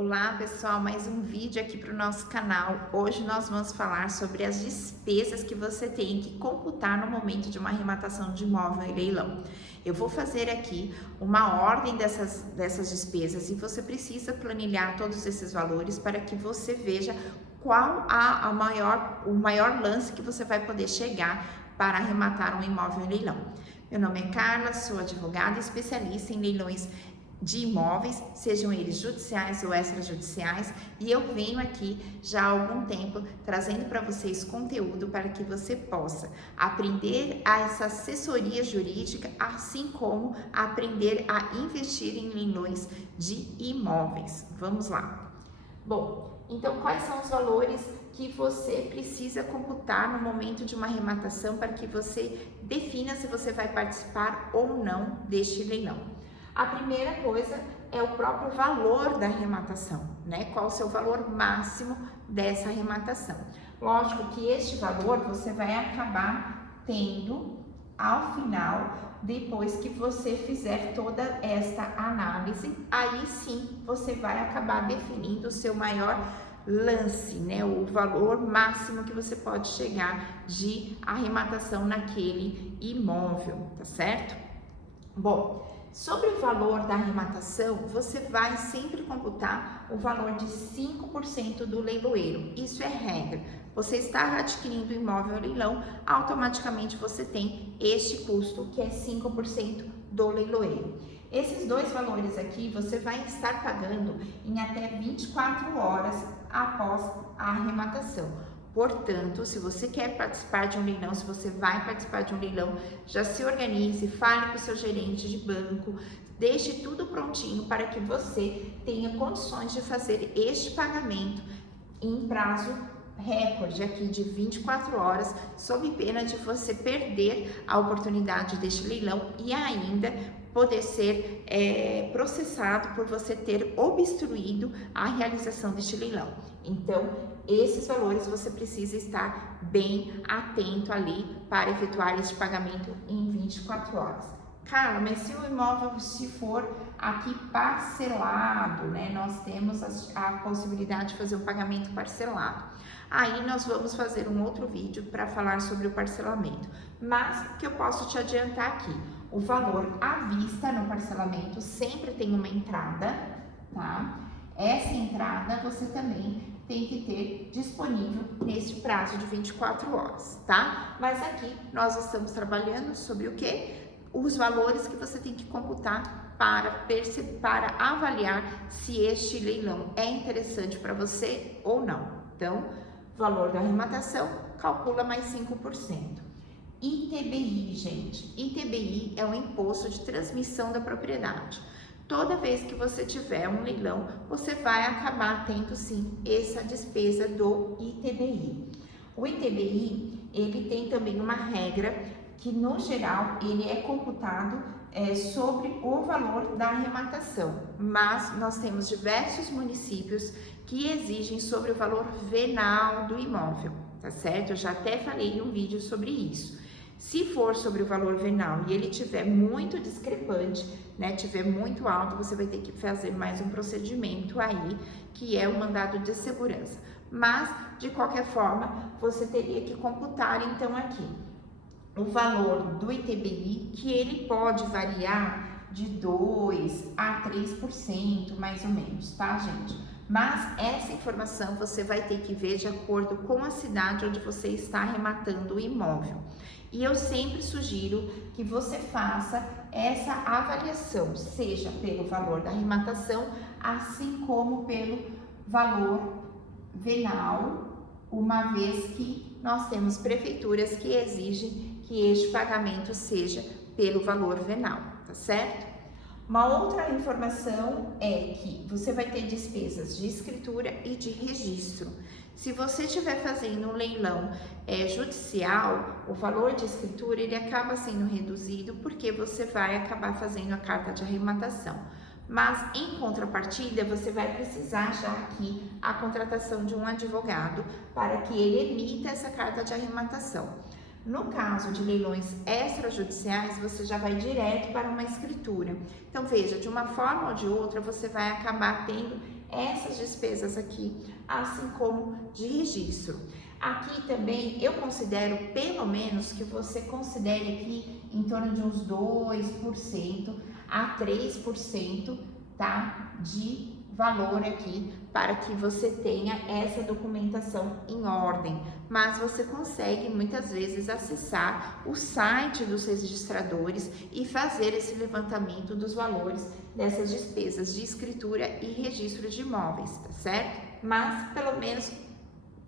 Olá pessoal, mais um vídeo aqui para o nosso canal. Hoje nós vamos falar sobre as despesas que você tem que computar no momento de uma arrematação de imóvel em leilão. Eu vou fazer aqui uma ordem dessas despesas e você precisa planilhar todos esses valores para que você veja qual o maior lance que você vai poder chegar para arrematar um imóvel em leilão. Meu nome é Carla, sou advogada e especialista em leilões de imóveis, sejam eles judiciais ou extrajudiciais, e eu venho aqui já há algum tempo trazendo para vocês conteúdo para que você possa aprender essa assessoria jurídica, assim como aprender a investir em leilões de imóveis. Vamos lá. Bom, então quais são os valores que você precisa computar no momento de uma arrematação para que você defina se você vai participar ou não deste leilão? A primeira coisa é o próprio valor da arrematação, né? Qual o seu valor máximo dessa arrematação? Lógico que este valor você vai acabar tendo ao final, depois que você fizer toda esta análise, aí sim você vai acabar definindo o seu maior lance, né? O valor máximo que você pode chegar de arrematação naquele imóvel, tá certo? Bom, sobre o valor da arrematação, você vai sempre computar o valor de 5% do leiloeiro. Isso é regra. Você está adquirindo o imóvel ao leilão, automaticamente você tem este custo, que é 5% do leiloeiro. Esses dois valores aqui, você vai estar pagando em até 24 horas após a arrematação. Portanto, se você quer participar de um leilão, se você vai participar de um leilão, já se organize, fale com o seu gerente de banco, deixe tudo prontinho para que você tenha condições de fazer este pagamento em prazo recorde aqui de 24 horas, sob pena de você perder a oportunidade deste leilão e ainda poder ser processado por você ter obstruído a realização deste leilão. Então, esses valores você precisa estar bem atento ali para efetuar esse pagamento em 24 horas. Carla, mas se o imóvel se for aqui parcelado, né? Nós temos a possibilidade de fazer um pagamento parcelado. Aí nós vamos fazer um outro vídeo para falar sobre o parcelamento. Mas o que eu posso te adiantar aqui? O valor à vista no parcelamento sempre tem uma entrada, tá? Essa entrada você também tem que ter disponível neste prazo de 24 horas, tá? Mas aqui nós estamos trabalhando sobre o quê? Os valores que você tem que computar para avaliar se este leilão é interessante para você ou não. Então, valor da arrematação, calcula mais 5%. ITBI, gente. ITBI é o imposto de transmissão da propriedade. Toda vez que você tiver um leilão, você vai acabar tendo sim essa despesa do ITBI. O ITBI, ele tem também uma regra que no geral ele é computado sobre o valor da arrematação, mas nós temos diversos municípios que exigem sobre o valor venal do imóvel, tá certo? Eu já até falei em um vídeo sobre isso. Se for sobre o valor venal e ele tiver muito discrepante, né, tiver muito alto, você vai ter que fazer mais um procedimento aí, que é o mandado de segurança. Mas, de qualquer forma, você teria que computar, então, aqui, o valor do ITBI, que ele pode variar de 2% a 3%, mais ou menos, tá, gente? Mas essa informação você vai ter que ver de acordo com a cidade onde você está arrematando o imóvel. E eu sempre sugiro que você faça essa avaliação, seja pelo valor da arrematação, assim como pelo valor venal, uma vez que nós temos prefeituras que exigem que este pagamento seja pelo valor venal, tá certo? Uma outra informação é que você vai ter despesas de escritura e de registro. Se você estiver fazendo um leilão judicial, o valor de escritura ele acaba sendo reduzido porque você vai acabar fazendo a carta de arrematação. Mas em contrapartida, você vai precisar já aqui a contratação de um advogado para que ele emita essa carta de arrematação. No caso de leilões extrajudiciais, você já vai direto para uma escritura. Então, veja, de uma forma ou de outra, você vai acabar tendo essas despesas aqui, assim como de registro. Aqui também eu considero pelo menos que você considere aqui em torno de uns 2% a 3%, tá? De valor aqui para que você tenha essa documentação em ordem, mas você consegue muitas vezes acessar o site dos registradores e fazer esse levantamento dos valores dessas despesas de escritura e registro de imóveis, tá certo? Mas pelo menos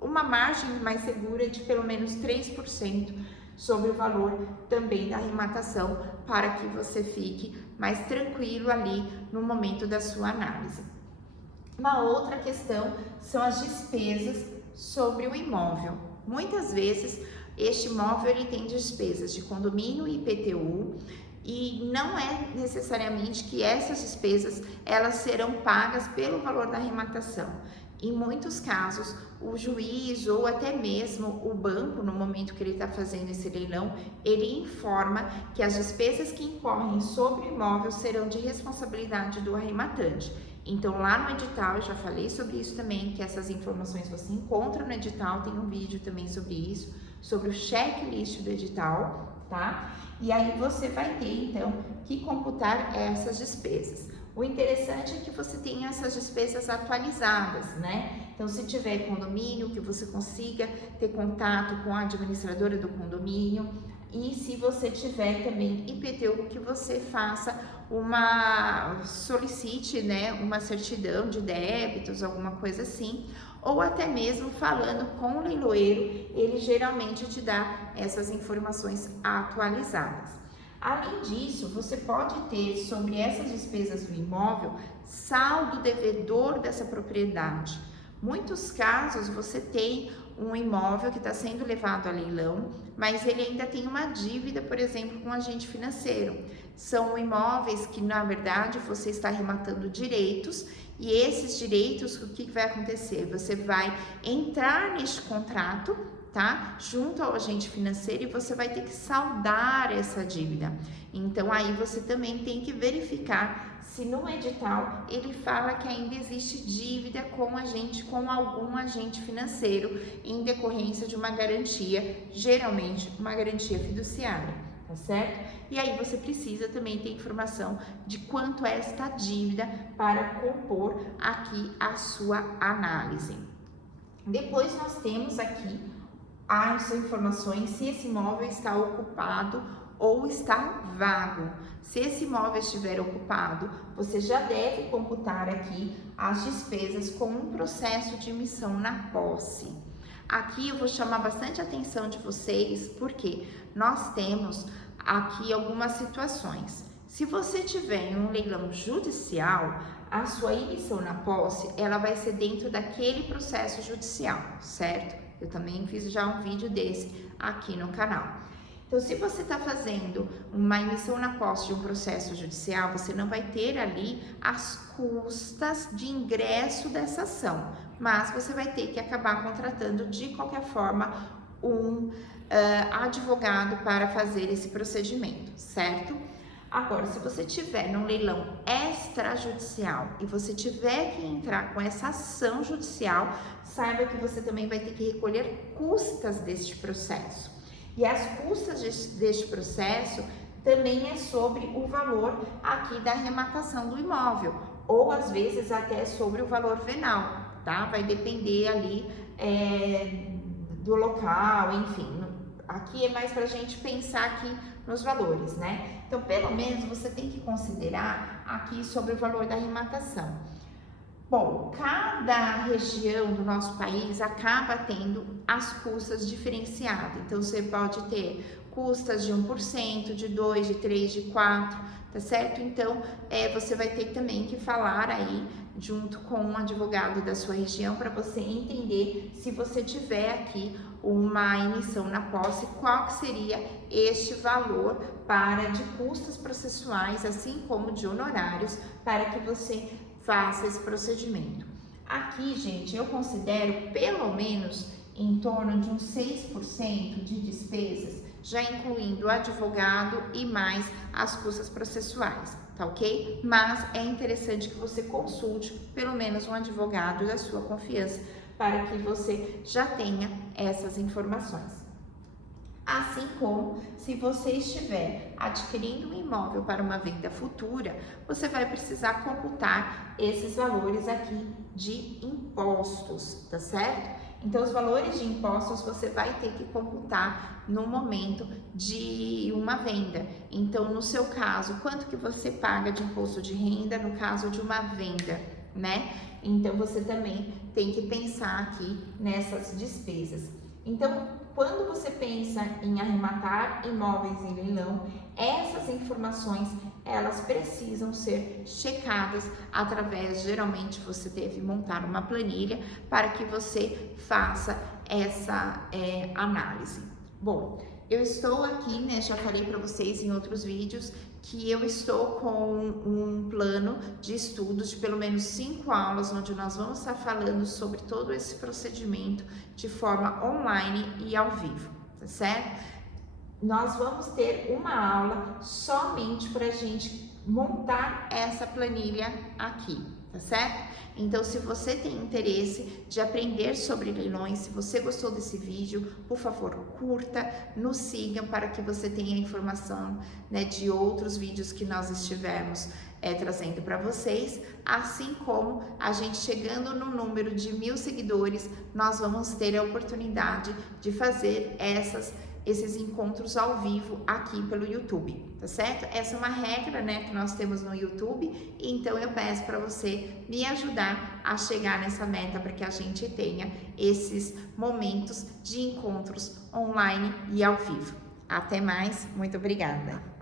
uma margem mais segura de pelo menos 3% sobre o valor também da arrematação, para que você fique mais tranquilo ali no momento da sua análise. Uma outra questão são as despesas sobre o imóvel. Muitas vezes este imóvel ele tem despesas de condomínio e IPTU, e não é necessariamente que essas despesas elas serão pagas pelo valor da arrematação. Em muitos casos, o juiz ou até mesmo o banco, no momento que ele está fazendo esse leilão, ele informa que as despesas que incorrem sobre o imóvel serão de responsabilidade do arrematante. Então, lá no edital, eu já falei sobre isso também, que essas informações você encontra no edital, tem um vídeo também sobre isso, sobre o checklist do edital, tá? E aí você vai ter, então, que computar essas despesas. O interessante é que você tenha essas despesas atualizadas, né? Então, se tiver condomínio, que você consiga ter contato com a administradora do condomínio. E se você tiver também IPTU, que você faça solicite, né, uma certidão de débitos, alguma coisa assim. Ou até mesmo falando com o leiloeiro, ele geralmente te dá essas informações atualizadas. Além disso, você pode ter sobre essas despesas do imóvel saldo devedor dessa propriedade. Muitos casos você tem um imóvel que está sendo levado a leilão, mas ele ainda tem uma dívida, por exemplo, com um agente financeiro. São imóveis que, na verdade, você está arrematando direitos, e esses direitos, o que vai acontecer? Você vai entrar neste contrato, tá? Junto ao agente financeiro, e você vai ter que saldar essa dívida. Então, aí você também tem que verificar se no edital ele fala que ainda existe dívida com algum agente financeiro em decorrência de uma garantia, geralmente uma garantia fiduciária, tá certo? E aí você precisa também ter informação de quanto é esta dívida para compor aqui a sua análise. Depois nós temos aqui as informações se esse imóvel está ocupado ou está vago. Se esse imóvel estiver ocupado, você já deve computar aqui as despesas com um processo de emissão na posse. Aqui eu vou chamar bastante a atenção de vocês, porque nós temos aqui algumas situações. Se você tiver em um leilão judicial, a sua emissão na posse, ela vai ser dentro daquele processo judicial, certo? Eu também fiz já um vídeo desse aqui no canal. Então, se você está fazendo uma emissão na posse de um processo judicial, você não vai ter ali as custas de ingresso dessa ação, mas você vai ter que acabar contratando de qualquer forma um advogado para fazer esse procedimento, certo? Agora, se você tiver num leilão extrajudicial e você tiver que entrar com essa ação judicial, saiba que você também vai ter que recolher custas deste processo. E as custas deste processo também é sobre o valor aqui da arrematação do imóvel, ou às vezes até sobre o valor venal, tá? Vai depender ali do local, enfim. Aqui é mais para a gente pensar aqui nos valores, né? Então, pelo menos você tem que considerar aqui sobre o valor da arrematação. Bom, cada região do nosso país acaba tendo as custas diferenciadas. Então, você pode ter custas de 1%, de 2%, de 3%, de 4%, tá certo? Então, você vai ter também que falar aí junto com um advogado da sua região para você entender, se você tiver aqui uma emissão na posse, qual que seria este valor de custas processuais, assim como de honorários, para que você faça esse procedimento. Aqui, gente, eu considero pelo menos em torno de uns 6% de despesas, já incluindo o advogado e mais as custas processuais, tá ok? Mas é interessante que você consulte pelo menos um advogado da sua confiança para que você já tenha essas informações. Assim como, se você estiver adquirindo um imóvel para uma venda futura, você vai precisar computar esses valores aqui de impostos, tá certo? Então, os valores de impostos você vai ter que computar no momento de uma venda. Então, no seu caso, quanto que você paga de imposto de renda no caso de uma venda, né? Então, você também tem que pensar aqui nessas despesas. Então, quando você pensa em arrematar imóveis em leilão, essas informações elas precisam ser checadas através, geralmente você deve montar uma planilha para que você faça essa análise. Bom, eu estou aqui, né, já falei para vocês em outros vídeos que eu estou com um plano de estudos de pelo menos 5 aulas, onde nós vamos estar falando sobre todo esse procedimento de forma online e ao vivo, tá certo? Nós vamos ter uma aula somente para a gente montar essa planilha aqui, tá certo? Então, se você tem interesse de aprender sobre leilões, se você gostou desse vídeo, por favor, curta, nos sigam para que você tenha informação, né, de outros vídeos que nós estivermos trazendo para vocês, assim como a gente chegando no número de 1000 seguidores, nós vamos ter a oportunidade de fazer esses encontros ao vivo aqui pelo YouTube, tá certo? Essa é uma regra, né, que nós temos no YouTube, então eu peço para você me ajudar a chegar nessa meta para que a gente tenha esses momentos de encontros online e ao vivo. Até mais, muito obrigada!